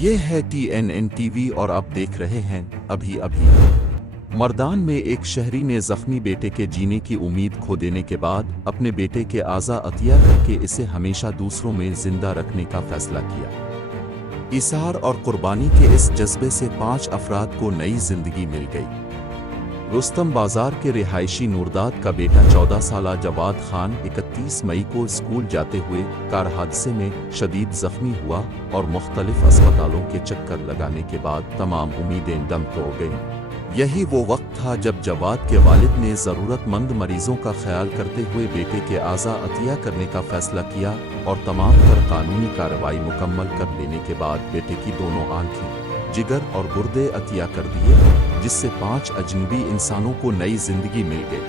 یہ ہے TNN TV اور آپ دیکھ رہے ہیں ابھی ابھی۔ مردان میں ایک شہری نے زخمی بیٹے کے جینے کی امید کھو دینے کے بعد اپنے بیٹے کے اعضاء عطیہ کر کے اسے ہمیشہ دوسروں میں زندہ رکھنے کا فیصلہ کیا۔ ایثار اور قربانی کے اس جذبے سے 5 افراد کو نئی زندگی مل گئی۔ رستم بازار کے رہائشی نورداد کا بیٹا 14 سالہ جواد خان 31 مئی کو اسکول جاتے ہوئے کار حادثے میں شدید زخمی ہوا اور مختلف اسپتالوں کے چکر لگانے کے بعد تمام امیدیں دم توڑ گئیں۔ یہی وہ وقت تھا جب جواد کے والد نے ضرورت مند مریضوں کا خیال کرتے ہوئے بیٹے کے اعضاء عطیہ کرنے کا فیصلہ کیا اور تمام تر قانونی کارروائی مکمل کر لینے کے بعد بیٹے کی دونوں آنکھیں، جگر اور گردے عطیہ کر دیے، جس سے 5 اجنبی انسانوں کو نئی زندگی مل گئی۔